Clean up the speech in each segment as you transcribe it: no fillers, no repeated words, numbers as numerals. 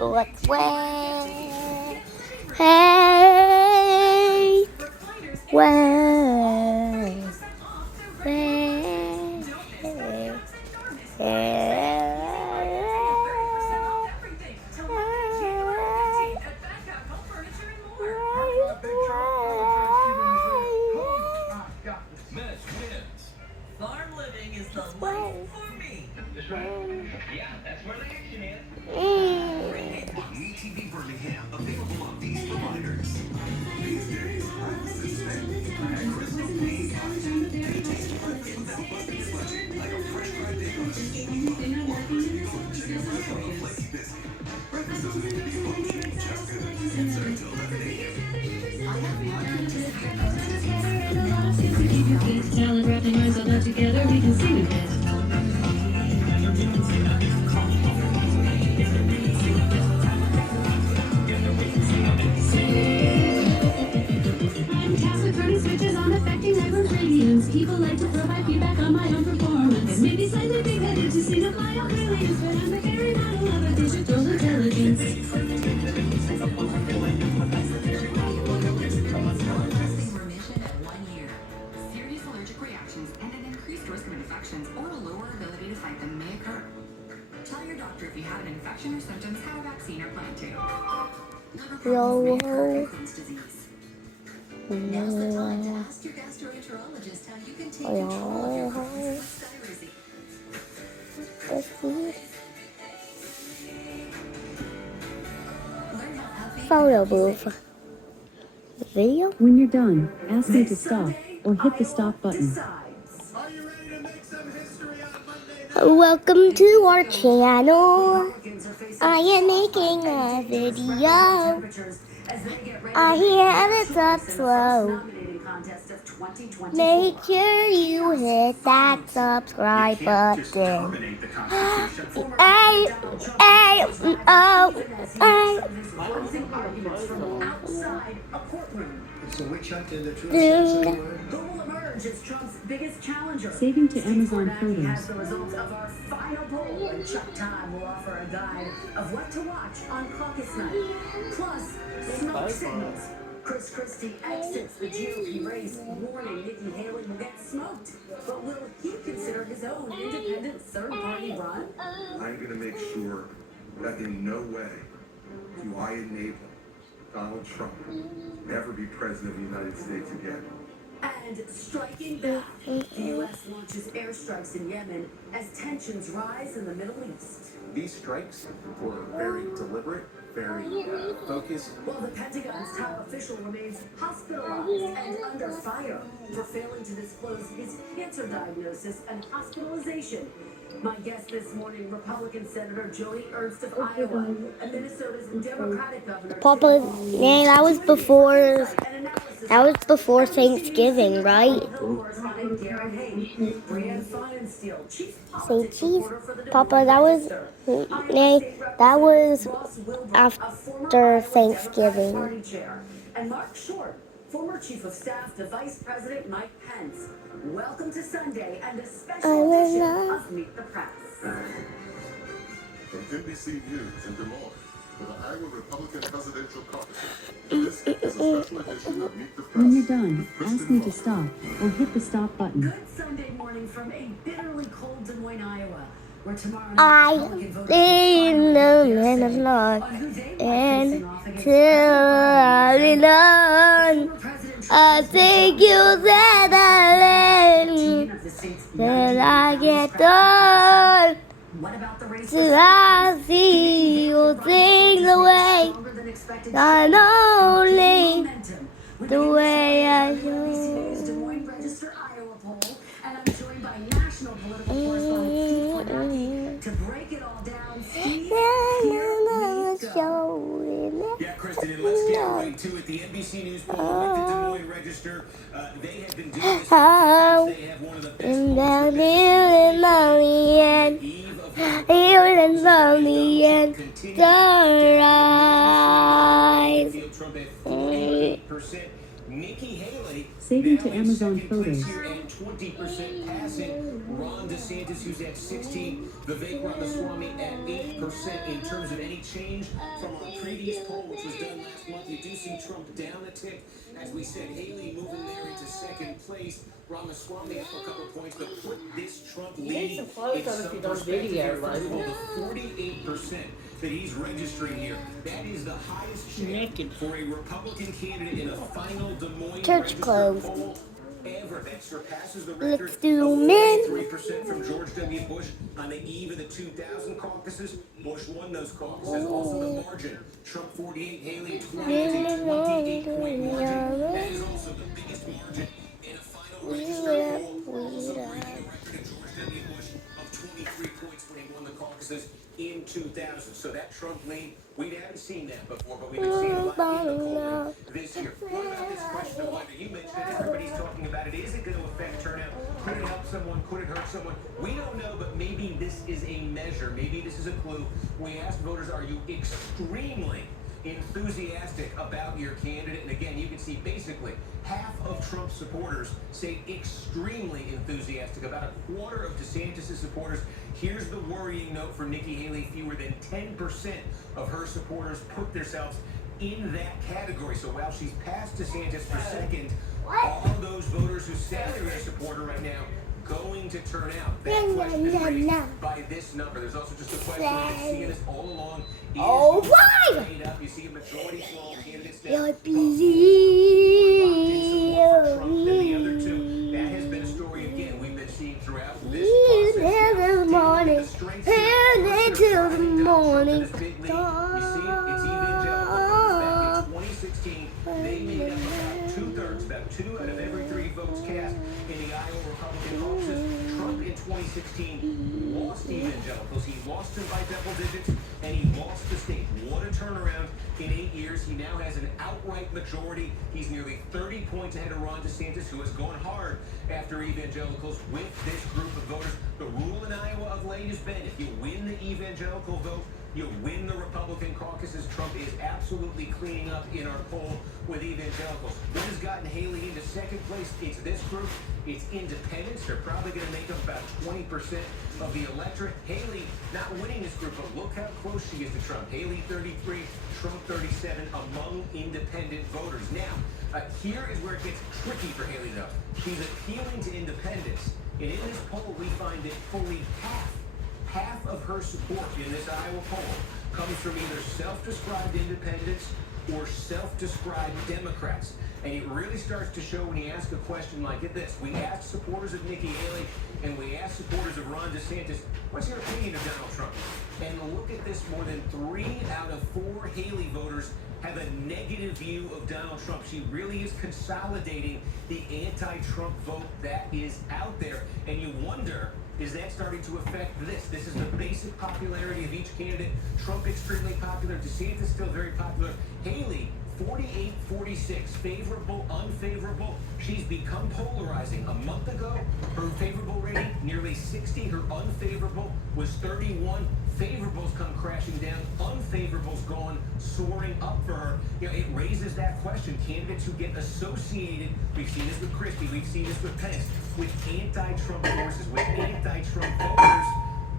Let's wait. Hey, wait, wait, Farm living is the life for me. That's right. Yeah, that's where the action is. Meet TV Birmingham, available on these providers. These days, breakfast is spent at Crystal Bean Pies. They taste good in that busting budget, like a fresh fried bagel and or crispy flake chicken breast on a flaky biscuit. Breakfast doesn't need to be functioning, just good. It's served till 11 a.m. Salad wrapping eyes all done together, we can sing a bit. Fantastic curtain switches on affecting everyone's radiance. People like to provide feedback on my own performance. Maybe slightly big-headed to see the my own brilliance, but I'm the very model of a digital intelligence. Remission at 1 year. Serious allergic reactions and an increased risk of infections or a lower ability to fight them may occur. Tell your doctor if you have an infection or symptoms, have a vaccine or plan to. Liver problems may occur in Crohn's disease. Now's the time to ask your gastroenterologist how you can take control of your Crohn's styrese. Learn how healthy Photo booth. Video? When you're done, ask me to stop or hit the stop button. Are you ready to make some history on Monday? Welcome to our channel. I am making a video. I hear it's up slow. Make sure you hit that subscribe button. Hey, hey, oh, hey. So we checked in the truth somewhere. Who will emerge as Trump's biggest challenger? Saving to Amazon Before has Photos. the results of our final poll, and Chuck Time will offer a guide of what to watch on caucus night. Plus, smoke signals. Chris Christie exits the GOP race, warning Nikki Haley will get smoked. But will he consider his own independent third-party run? I'm going to make sure that in no way do I enable Donald Trump never be president of the United States again. And striking back, the U.S. launches airstrikes in Yemen as tensions rise in the Middle East. These strikes were very deliberate, very focused. While the Pentagon's top official remains hospitalized and under fire for failing to disclose his cancer diagnosis and hospitalization. My guest this morning, Republican Senator Joni Ernst of Iowa, and Minnesota's Democratic Governor. Papa, man, that was before Thanksgiving, right? Say cheese, Papa. That was after Thanksgiving. And Mark Short, former Chief of Staff to Vice President Mike Pence. Welcome to Sunday and a special edition of Meet the Press. From NBC News in Des Moines for the Iowa Republican Presidential Caucus. This is a special edition of Meet the Press. When you're done, ask me to stop or hit the stop button. Good Sunday morning from a bitterly cold Des Moines, Iowa, where tomorrow I night Republican voters didn't know when I'm not until I learned. I think you said I learned. Then I get done. Till I see you sing the way, not only the way I should. Des Moines Register Iowa poll, and I'm joined by national political correspondent Steve Kornacki to break it all down. Steve, here we go. Yeah, Kristen, and let's get right to it. The NBC News poll with the Des Moines Register, they have been doing this. They have one of the best Even from the end, the rise. Trump at 48%. Nikki Haley Saving now to in Amazon second place photos. here at 20% passing. Ron DeSantis, who's at 16. Vivek Ramaswamy at 8%. In terms of any change from our previous poll, which was done last month, you do see Trump down a tick. As we said, Haley moving there into second place. Ramaswamy up a couple points, but put this Trump lead in some perspective here. First of all, the 48% that he's registering here, that is the highest share for a Republican candidate in a final Des Moines Church registered closed. poll ever. That surpasses the Let's record zoom of in. 43% from George W. Bush on the eve of the 2000 caucuses. Bush won those caucuses. Also the margin, Trump 48, Haley 20. It's a 28-point margin. That is also the biggest margin in a final registered poll. Also breaking the record of George W. Bush of 23 points when he won the caucuses in 2000. So that Trump lead, we haven't seen that before, but we've been seeing a lot in the polling this year. What about this question of whether you mentioned it, everybody's talking about it. Is it going to affect turnout? Could it help someone? Could it hurt someone? We don't know, but maybe this is a measure. Maybe this is a clue. We asked voters, are you extremely enthusiastic about your candidate? And again, you can see basically half of Trump supporters say extremely enthusiastic. About a quarter of DeSantis' supporters. Here's the worrying note for Nikki Haley. Fewer than 10% of her supporters put themselves in that category. So while she's passed DeSantis for second, are those voters who say they're going to support her right now going to turn out? That question is raised by this number. There's also just a question we've been seeing this all along. Oh, why? Made up. You see a majority small candidates now. You're Trump than the other two. That has been a story again we've been seeing throughout this process. the morning, and until the morning. You see it? It's evangelicals. Back in 2016, they made up about two-thirds, about 2 out of every 3 votes cast in the Iowa Republican caucus. Trump in 2016 lost evangelicals. He lost them by double digits, and he lost the state. What a turnaround in 8 years. He now has an outright majority. He's nearly 30 points ahead of Ron DeSantis, who has gone hard after evangelicals with this group of voters. The rule in Iowa of late has been if you win the evangelical vote, you win the Republican caucuses. Trump is absolutely cleaning up in our poll with evangelicals. What has gotten Haley into second place? It's this group. It's independents. They're probably going to make up about 20% of the electorate. Haley not winning this group, but look how close she is to Trump. Haley 33, Trump 37 among independent voters. Now, here is where it gets tricky for Haley, though. She's appealing to independents. And in this poll, we find that fully half of her support in this Iowa poll comes from either self-described independents or self-described Democrats. And it really starts to show when you ask a question like this. We asked supporters of Nikki Haley and we asked supporters of Ron DeSantis, what's your opinion of Donald Trump? And look at this, more than 3 out of 4 Haley voters have a negative view of Donald Trump. She really is consolidating the anti-Trump vote that is out there. And you wonder, is that starting to affect this? This is the basic popularity of each candidate. Trump extremely popular. DeSantis still very popular. Haley, 48-46, favorable, unfavorable. She's become polarizing. A month ago, her favorable rating, nearly 60. Her unfavorable was 31. Favorables come crashing down. Unfavorables gone soaring up for her. You know, it raises that question. Candidates who get associated, we've seen this with Christie, we've seen this with Pence, with anti-Trump forces, with anti-Trump voters,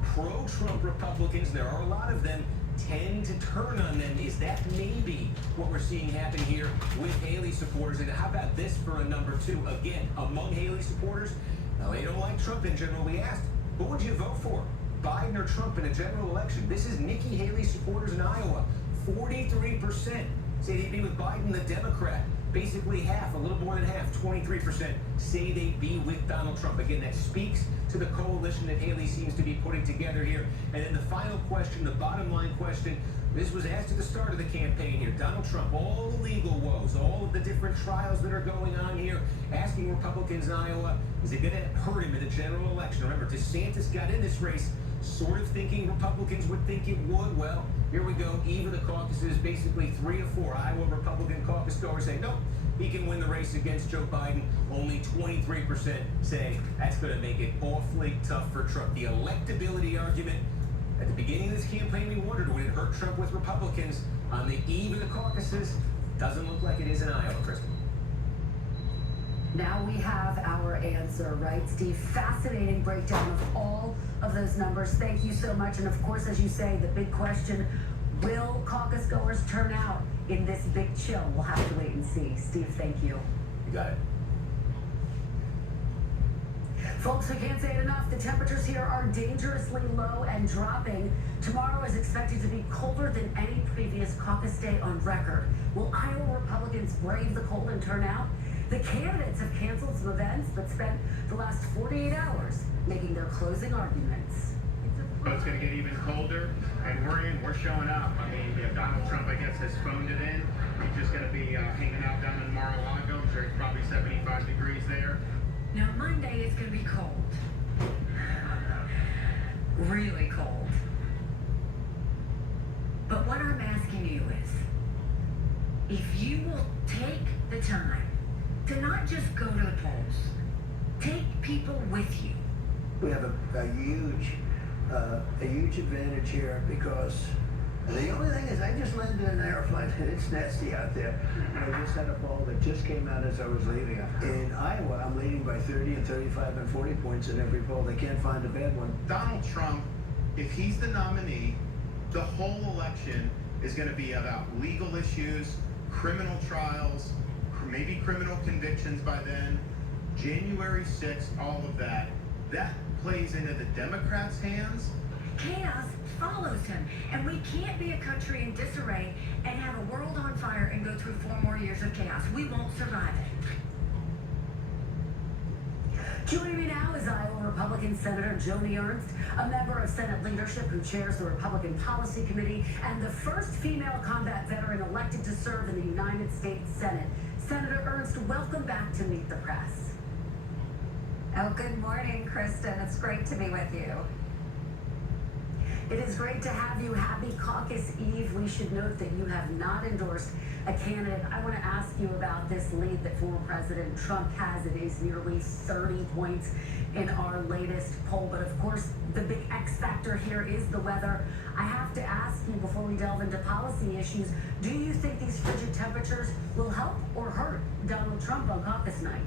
pro-Trump Republicans, there are a lot of them, tend to turn on them. Is that maybe what we're seeing happen here with Haley supporters? And how about this for a number 2? Again, among Haley supporters, now they don't like Trump in general. We asked, who would you vote for? Biden or Trump in a general election? This is Nikki Haley supporters in Iowa. 43% say they'd be with Biden, the Democrat. Basically half, a little more than half, 23% say they'd be with Donald Trump. Again, that speaks to the coalition that Haley seems to be putting together here. And then the final question, the bottom line question, this was asked at the start of the campaign here. Donald Trump, all the legal woes, all of the different trials that are going on here, asking Republicans in Iowa, is it going to hurt him in the general election? Remember, DeSantis got in this race sort of thinking Republicans would think it would. Well, here we go. Eve of the caucuses, basically 3 of 4 Iowa Republican caucus goers say, nope, he can win the race against Joe Biden. Only 23% say that's going to make it awfully tough for Trump. The electability argument, at the beginning of this campaign, we wondered, would it hurt Trump with Republicans? On the eve of the caucuses, doesn't look like it is in Iowa, Kristen. Now we have our answer, right, Steve? Fascinating breakdown of all of those numbers. Thank you so much. And of course, as you say, the big question, will caucus goers turn out in this big chill? We'll have to wait and see. Steve, thank you. You got it. Folks, we can't say it enough. The temperatures here are dangerously low and dropping. Tomorrow is expected to be colder than any previous caucus day on record. Will Iowa Republicans brave the cold and turn out? The candidates have canceled some events, but spent the last 48 hours making their closing arguments. But it's going to get even colder, and we're showing up. I mean, Donald Trump, I guess, has phoned it in. He's just going to be hanging out down in Mar-a-Lago. I'm sure it's probably 75 degrees there. Now, Monday is going to be cold. Really cold. But what I'm asking you is, if you will take the time to not just go to the polls, take people with you. We have a huge advantage here because the only thing is I just landed in an airplane and it's nasty out there. And I just had a poll that just came out as I was leaving. In Iowa, I'm leading by 30 and 35 and 40 points in every poll. They can't find a bad one. Donald Trump, if he's the nominee, the whole election is going to be about legal issues, criminal trials, maybe criminal convictions by then, January 6th, all of that. That plays into the Democrats' hands. Chaos follows him, and we can't be a country in disarray and have a world on fire and go through 4 more years of chaos. We won't survive it. Joining me now is Iowa Republican Senator Joni Ernst, a member of Senate leadership who chairs the Republican Policy Committee and the first female combat veteran elected to serve in the United States Senate. Senator Ernst, welcome back to Meet the Press. Oh, good morning, Kristen. It's great to be with you. It is great to have you. Happy Caucus Eve. We should note that you have not endorsed a candidate. I want to ask you about this lead that former President Trump has. It is nearly 30 points in our latest poll. But of course, the big X factor here is the weather. I have to ask you before we delve into policy issues, do you think these frigid temperatures will help or hurt Donald Trump on caucus night?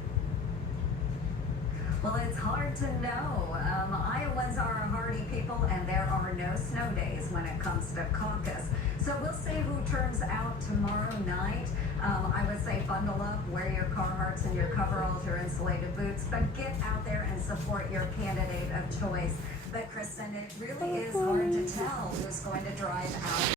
Well, it's hard to know. Iowans are a hardy people, and there are no snow days when it comes to caucus. So we'll see who turns out tomorrow night. I would say bundle up, wear your Carhartts and your coveralls, your insulated boots, but get out there and support your candidate of choice. But Kristen, it really is hard to tell who's going to drive out.